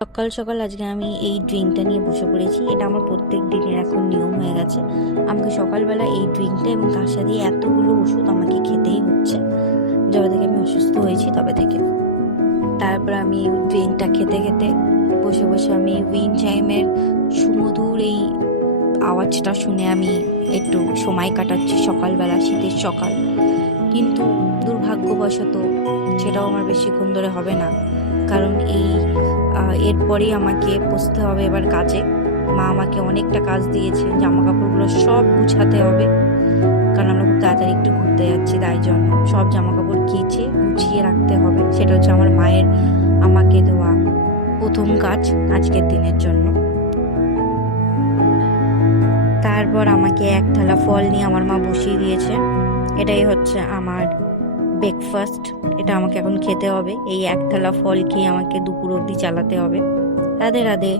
সকাল সকাল আজকে আমি এই ড্রিঙ্কটা নিয়ে বসে পড়েছি। এটা আমার প্রত্যেক দিনের এখন নিয়ম হয়ে গেছে। আমাকে সকালবেলা এই ড্রিঙ্কটা এবং তার সাথে এতগুলো ওষুধ আমাকে খেতেই হচ্ছে। যবে থেকে আমি অসুস্থ হয়েছি, তবে থেকে। তারপর আমি ড্রিঙ্কটা খেতে খেতে বসে বসে আমি উইন চাইমের সুমধুর এই আওয়াজটা শুনে আমি একটু সময় কাটাচ্ছি সকালবেলা, শীতের সকাল। কিন্তু দুর্ভাগ্যবশত সেটাও আমার বেশিক্ষণ ধরে হবে না। কারণ এই এরপরেই আমাকে বসতে হবে এবার কাজে। মা আমাকে অনেকটা কাজ দিয়েছে জামা কাপড়গুলো সব গুছাতে হবে। কারণ আমরা খুব তাড়াতাড়ি একটু ঘুরতে যাচ্ছি, তাই জন্য সব জামা কাপড় কেচে গুছিয়ে রাখতে হবে। সেটা হচ্ছে আমার মায়ের, আমাকে দেওয়া প্রথম কাজ আজকের দিনের জন্য। তারপর আমাকে এক থালা ফল নিয়ে আমার মা বসিয়ে দিয়েছে। এটাই হচ্ছে আমার ব্রেকফাস্ট এটা আমাকে এখন খেতে হবে। এই এক থালা ফল খেয়ে আমাকে দুপুর অবধি চালাতে হবে। রাধে রাধে।